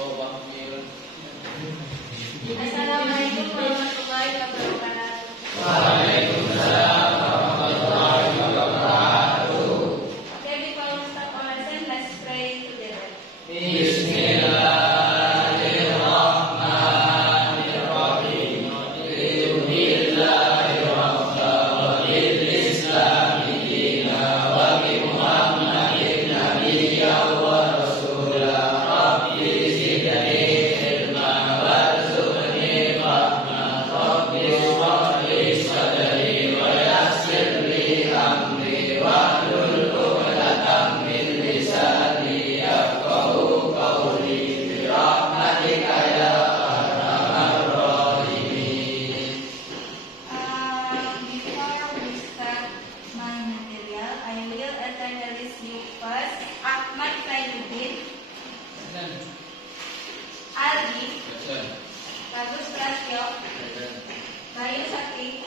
Assalamualaikum warahmatullahi wabarakatuh. Waalaikumsalam warahmatullahi wabarakatuh. Okay, before we start our lesson, let's pray together. Bismillahirrahmanirrahim. Alhamdulillahi rabbil islami dina wa bi Muhammadin nabiyyan wa rasula. Rabbi zidni ilman warzuqni fahman. Rabbi shrah li sadri wa yassir li amri wahlul 'uqdatam min lisani yafqahu qawli bi rahmatika ya arhamar rahimin. Before we start my material, I will introduce you first. Ahmad Zainuddin, Aldi, Bagus Prasyo, Bayu Sakti,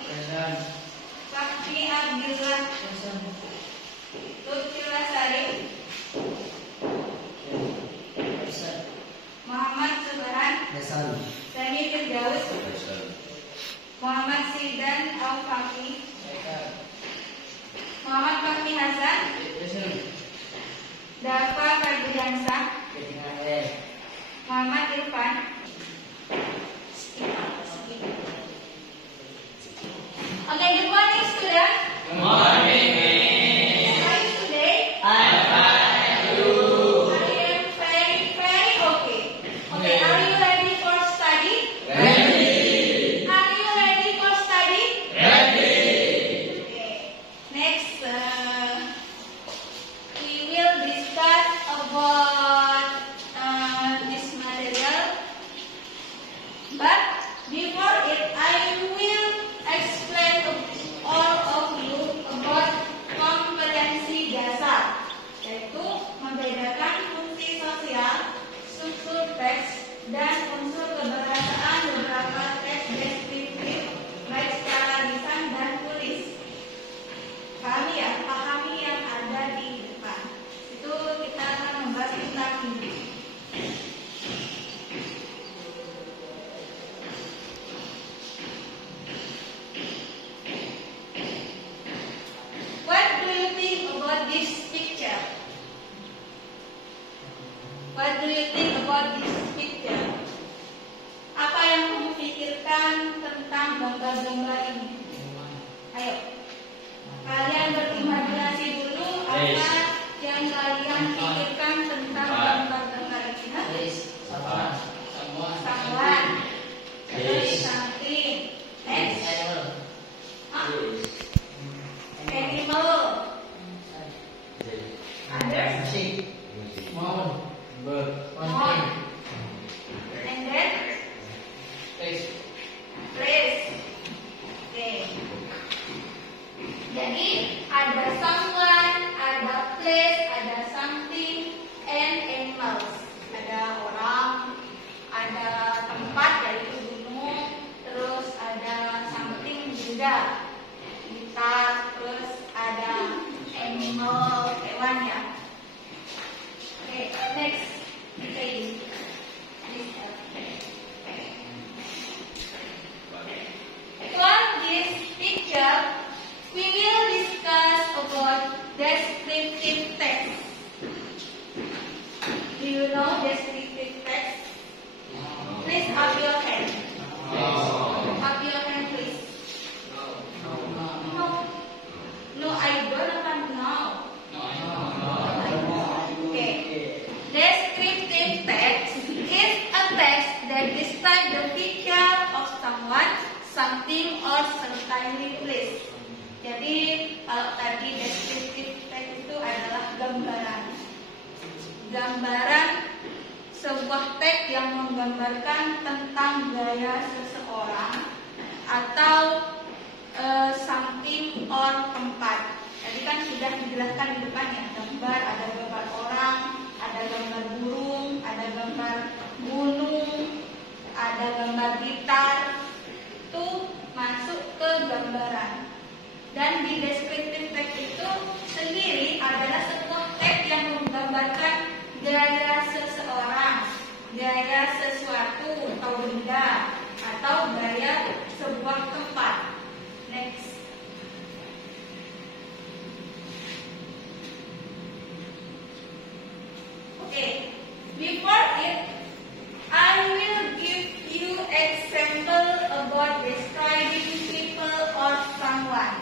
Fakri Abdullah, Lutfi Lasari, Muhammad Subhan, Sami Firdaus, Muhammad Sidan Al-Faqi, Muhammad Fakri Hasan, Dafa Fadliansah, Muhammad Irfan. Okay, good morning, students. Good morning. How are you today? I'm fine. You? I am very, very okay. Okay, are you ready for study? Ready. Are you ready for study? Ready. Okay. Next, we will discuss about this material. But before it, I will explain all of you about kompetensi dasar, yaitu membedakan fungsi sosial, struktur teks, dan unsur kebahasaan beberapa teks deskriptif baik secara lisan dan tulis. Pahami ya? Pahami yang ada di depan. Itu kita akan membahas tentang ini. What do you think about this picture? What do you think about this picture? Apa yang kamu pikirkan tentang gambar-gambar ini? Ayo, kalian berimajinasi dulu apa yang kalian pikirkan tentang gambar-gambar ini. Hah? Samuan, something, next, animal, others, on, and then place. Okay. Jadi ada someone, ada place, ada something, and animals. Ada orang, ada tempat yaitu gunung, terus ada something juga, gitar, terus ada animal, hewan ya. Okay, next. Okay. From this picture, we will discuss about descriptive text. Do you know descriptive text? Please up your hand. Up your hand, please. No. No, I don't know. Okay. Descriptive text is a text that describes the feature of someone, something, or certain place. Jadi kalau tadi descriptive text itu adalah gambaran. Gambaran sebuah teks yang menggambarkan tentang gaya seseorang atau something or tempat. Tadi kan sudah dijelaskan di depan ya, gambar, ada gambar orang, ada gambar burung, ada gambar gunung, ada gambar gitar, itu masuk ke gambaran. Dan di descriptive text itu sendiri adalah sebuah teks yang menggambarkan gaya seseorang gaya sesuatu atau benda atau gaya sebuah tempat. Next. Okay. Before it, I will give you example about describing people or someone.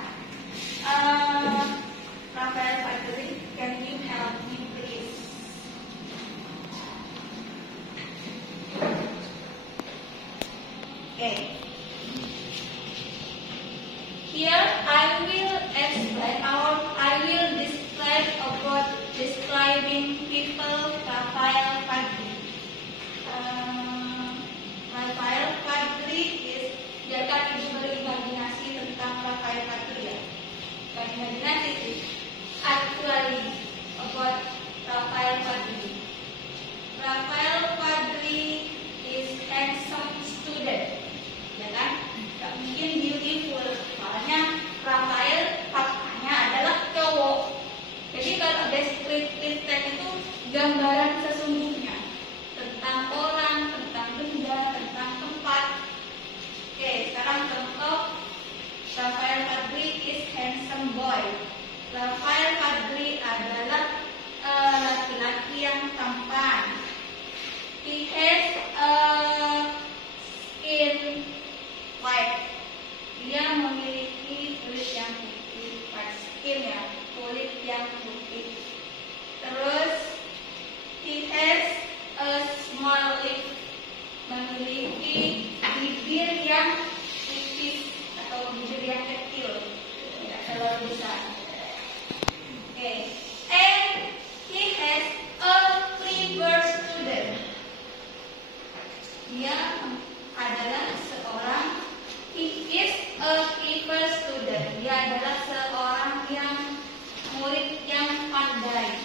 Rafael Fadri, can you help me please? Okay. Here I will explain or I will describe about describing people Rafael Fadri. Rafael Fadri is, biarkan ibu berimajinasi tentang Rafael Fadri ya. Imajinasi sih. Actually about Rafael Fadri. Rafael Fadri is handsome student, ya kan? Gak mungkin beautiful, soalnya Rafael faktanya adalah cowok. Jadi kalau descriptive text itu gambaran sesungguhnya tentang orang, tentang benda, tentang tempat. Oke, sekarang contoh. Rafael Fadri is handsome boy. Rafael Fadri adalah laki-laki yang tampan. He has skin white. Dia memiliki kulit yang putih. White skin ya, kulit yang putih. Terus he has a small lip. Memiliki bibir yang tipis atau bibir yang kecil, tidak terlalu besar. Okay. And he has a clever student. Dia adalah seorang, he is a clever student. Dia adalah seorang yang murid yang pandai.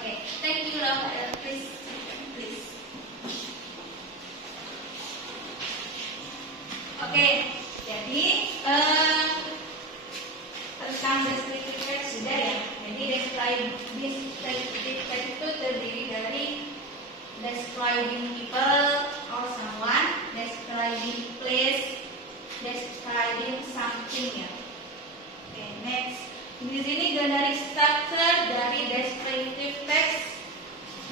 Okay, thank you Rafael. Please. Oke, jadi tentang descriptive text sudah ya. Jadi descriptive text itu terdiri dari describing people or someone, describing place, describing something ya. Oke, next. Di sini generic structure dari descriptive text.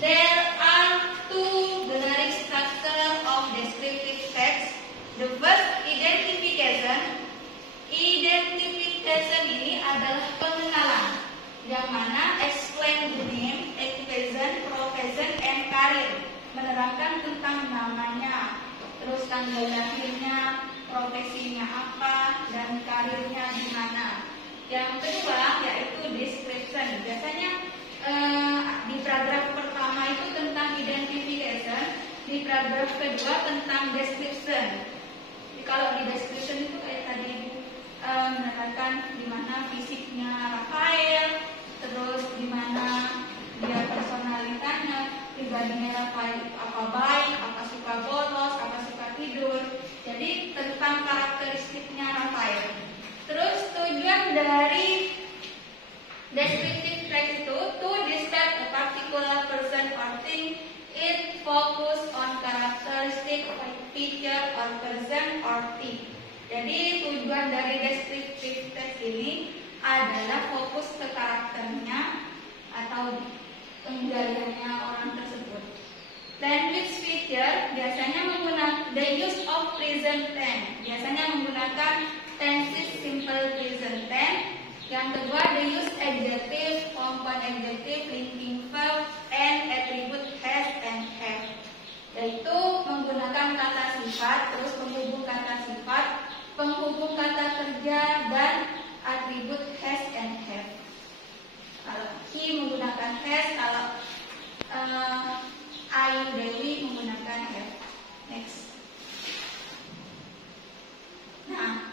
There are two generic structure of descriptive text. The first, identification. Identification ini adalah pengenalan, yang mana explain the name, occupation, profession, and career. Menerangkan tentang namanya, terus tanggal lahirnya, profesinya apa, dan karirnya di mana. Yang kedua yaitu description. Biasanya di paragraf pertama itu tentang identification, di paragraf kedua tentang description. Kalau di description itu kayak tadi Ibu menerangkan di mana fisiknya Rafael, terus di mana dia personalitanya, pribadinya Rafael apa baik, apa suka bolos, apa suka tidur. Jadi tentang karakteristiknya Rafael. Terus tujuan dari descriptive text itu to describe a particular person or thing. It focus on characteristic feature or person or thing. Jadi tujuan dari descriptive text ini adalah fokus ke karakternya atau penggaliannya orang tersebut. Language feature biasanya menggunakan the use of present tense. Biasanya menggunakan tenses simple present tense. Yang kedua, the use adjective, compound adjective, linking verb, and attribute has and have. Yaitu menggunakan kata sifat, terus penghubung kata sifat, penghubung kata kerja, dan atribut has and have. Kalau he menggunakan has, kalau Ayu Dewi menggunakan have. Next. Nah,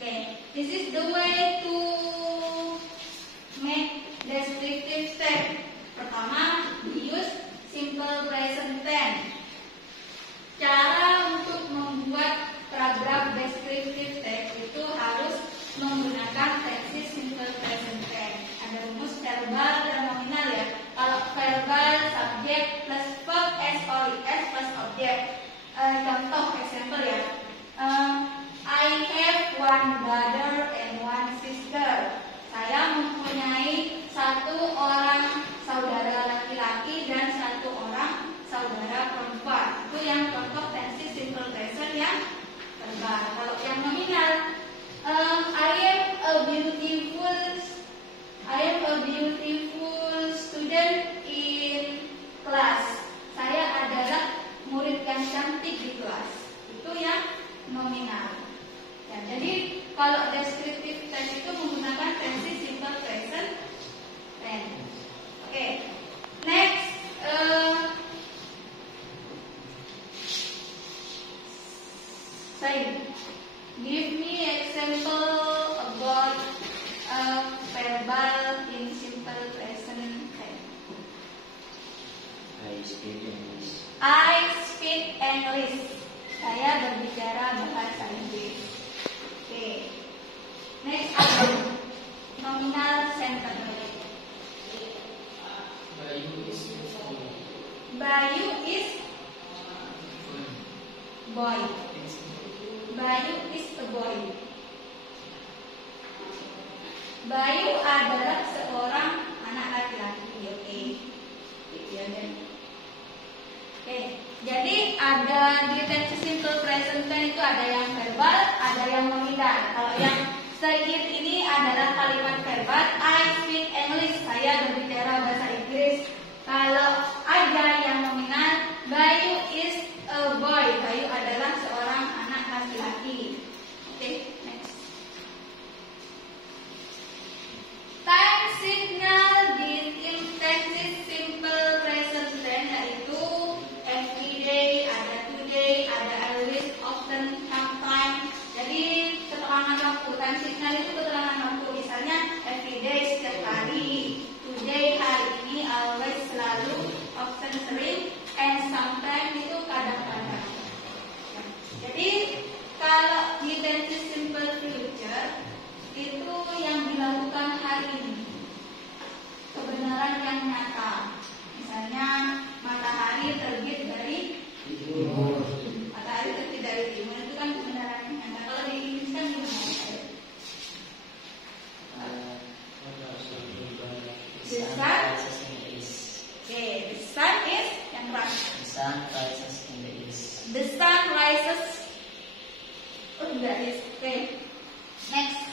okay, this is the way to make descriptive text. Pertama, use simple present tense. Cara untuk membuat paragraf descriptive text itu harus menggunakan tenses simple present tense. ada rumus verbal dan nominal ya. Kalau verbal subjek plus verb s or is plus objek. Contoh example ya. I have one brother and one sister. Saya mempunyai satu orang saudara laki-laki dan satu orang saudara perempuan. Itu yang contoh tensi simple present yang verbal. Kalau yang nominal, I am a beautiful student in class. Saya adalah murid yang cantik di kelas. Itu yang nominal. Ya, jadi kalau descriptive tense itu menggunakan tensi simple present tense. Oke. Next, say, give me example about verbal in simple present tense. I speak English. I speak English. Saya berbicara bahasa Inggris. Oke. Next, nominal sentence. Bayu is boy. Bayu is a boy. Bayu adalah seorang anak laki-laki. Oke. Oke. Jadi ada di tense simple present tense itu ada yang verbal, ada yang nominal. Kalau yang sedikit ini adalah kalimat verbal. I speak English. Saya berbicara bahasa Inggris. Kalau ada yang nominal, Bayu is a boy. Bayu adalah seorang anak laki-laki. Oke, next. Time signal di tense simple present tense yaitu everyday, ada today, ada always, often, sometimes. Jadi keterangan waktu, time signal itu keterangan waktu. Misalnya everyday setiap hari, today hari ini, always selalu, often sering, and sometimes itu kadang-kadang. Jadi kalau di tense simple future itu yang dilakukan hari ini, kebenaran yang nyata. Misalnya matahari terbit dari timur. Matahari terbit dari timur itu kan kebenaran yang nyata. Kalau di Inggris kan gimana? The sun rises in the east. Okay, the sun is yang keras. The sun rises in the east. The sun rises. Oh, enggak is. Okay. Next.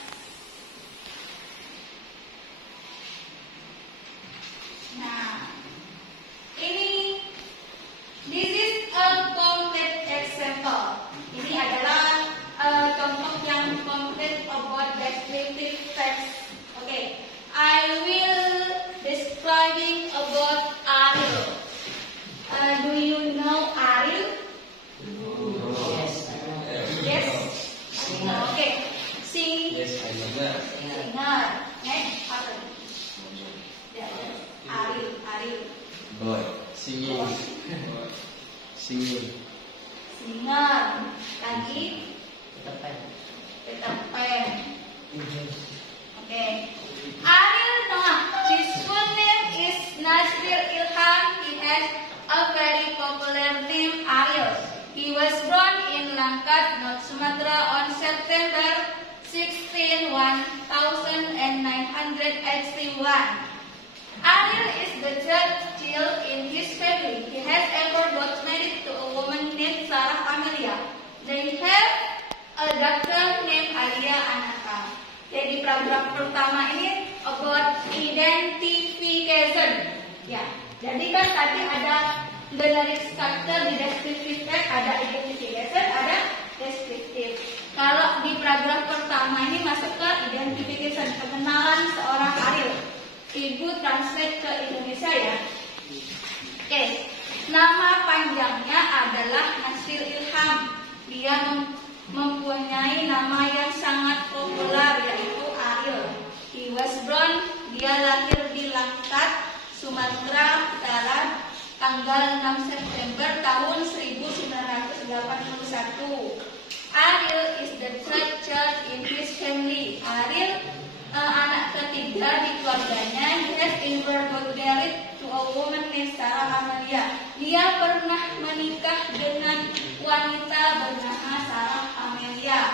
Nah, ini this is a complete example. Ini adalah contoh yang complete about descriptive text. Okay, I will describing about Ariel. Do you know Ariel? Yes, I know. Yes. Okay. Sing. Yes, I know that. Singer. Next. Ariel. Ariel. Boy. Singing. Singing. Singer. Lagi. Peter Pan. Peter Pan. Okay. Ariel Noah. His full name is Nasir Ilham. He has a very popular name, Ariel. He was born in Langkat, North Sumatra on September 16, 1981. Ariel is the third child in his family. He has ever got married to a woman named Sarah Amelia. They have a daughter named Alia Anaka. Jadi paragraf pertama ini about identification. Ya, jadi kan tadi ada the lyric structure di descriptive text, ada identification, ada descriptive. Kalau di paragraf pertama ini masuk ke identification, pengenalan seorang Ariel. Ibu translate ke Indonesia ya. Oke, nama panjangnya adalah Nasir Ilham. Dia mempunyai nama yang sangat populer yaitu Ariel. He was born, dia lahir di Langkat, Sumatera Utara, tanggal 6 September tahun 1981. Ariel is the third child in his family. Ariel anak ketiga di keluarganya. Edward got married to a woman named Sarah Amelia. Dia pernah menikah dengan wanita bernama Sarah Amelia.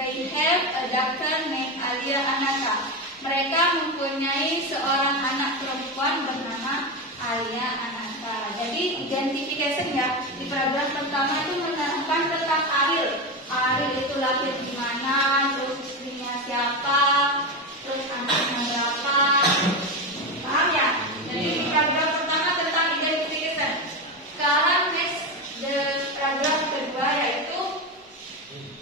They have a daughter named Alia Anaka. Mereka mempunyai seorang anak perempuan bernama Alia Anaka. Jadi identification ya, di paragraf pertama itu menerangkan tentang Ariel. Ariel itu lahir di mana, terus istrinya siapa, terus anaknya berapa. Paham ya? Jadi di paragraf pertama tentang identification. Sekarang next paragraf kedua yaitu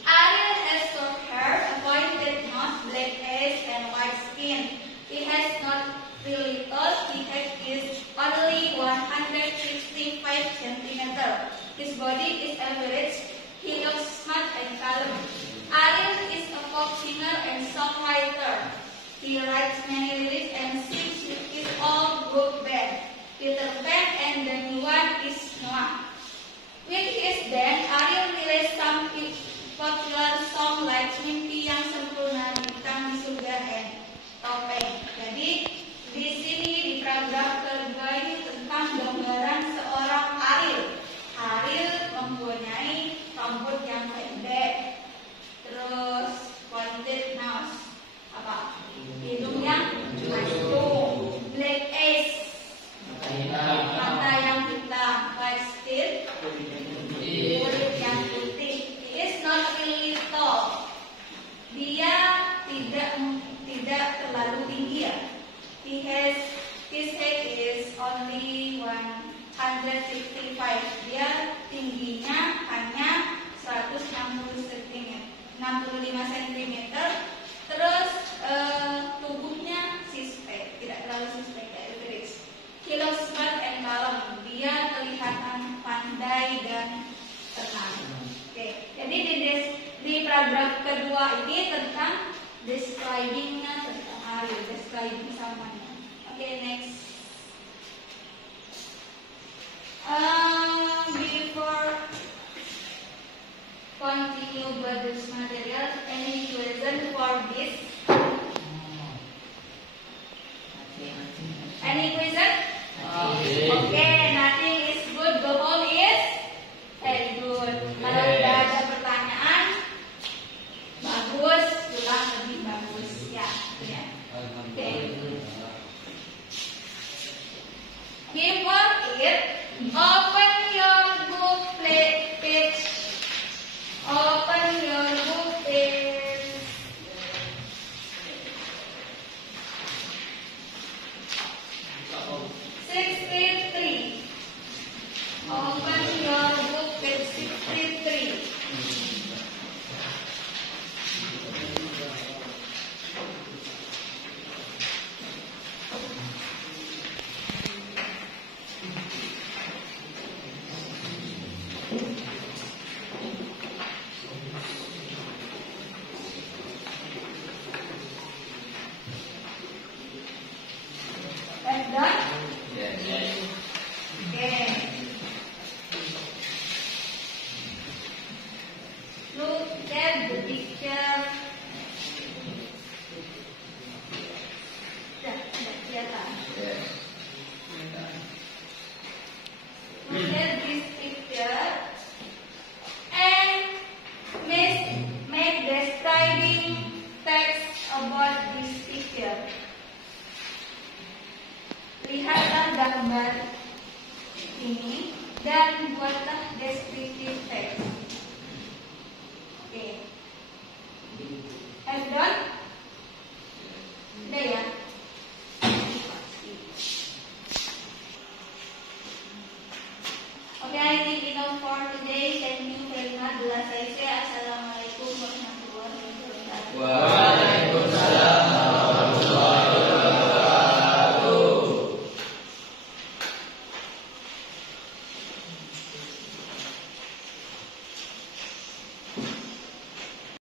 Ariel has short hair, a pointed nose, black eyes, and white skin. He has not really tall. He is only 165 cm. His body is average. He looks smart and calm. Ariel is a folk singer and songwriter. He writes many lyrics and sings with his own group band, Peter Pan, and the new one is Noah. With his band, Ariel released some popular songs like Mimpi yang Sempurna, Bintang di Surga, and Topeng. Jadi di sini di paragraf kedua ini tentang gambaran seorang Ariel. Ariel mempunyai rambut yang pendek, terus pointed nose, hidung yang mancung, black eyes, mata yang hitam, white skin, kulit yang putih. He is not really tall. Dia tidak terlalu tinggi ya. His head is only 165. Dia tingginya hanya 165 cm. Terus tubuhnya sispek, tidak terlalu sispek kayak Idris. He looks smart and calm. Dia kelihatan pandai dan tenang. Oke, jadi di paragraf kedua ini tentang describing-nya tentang Ariel, describing samanya. Oke, next. Before continue with this material, any question for this? Any question? Okay, nothing is good. Go home is very good. Kalau tidak ada pertanyaan, bagus, pulang lebih bagus ya. Okay. Before it, open your book page. Open your book page. Open your book page 63. That's done? Okay. Look at the picture. Look at this picture and make describing text about this picture. Lihatlah gambar ini dan buatlah descriptive text. Oke. Have done? Udah ya? Oke, I think enough for today. Thank you very much. Assalamualaikum warahmatullahi wabarakatuh.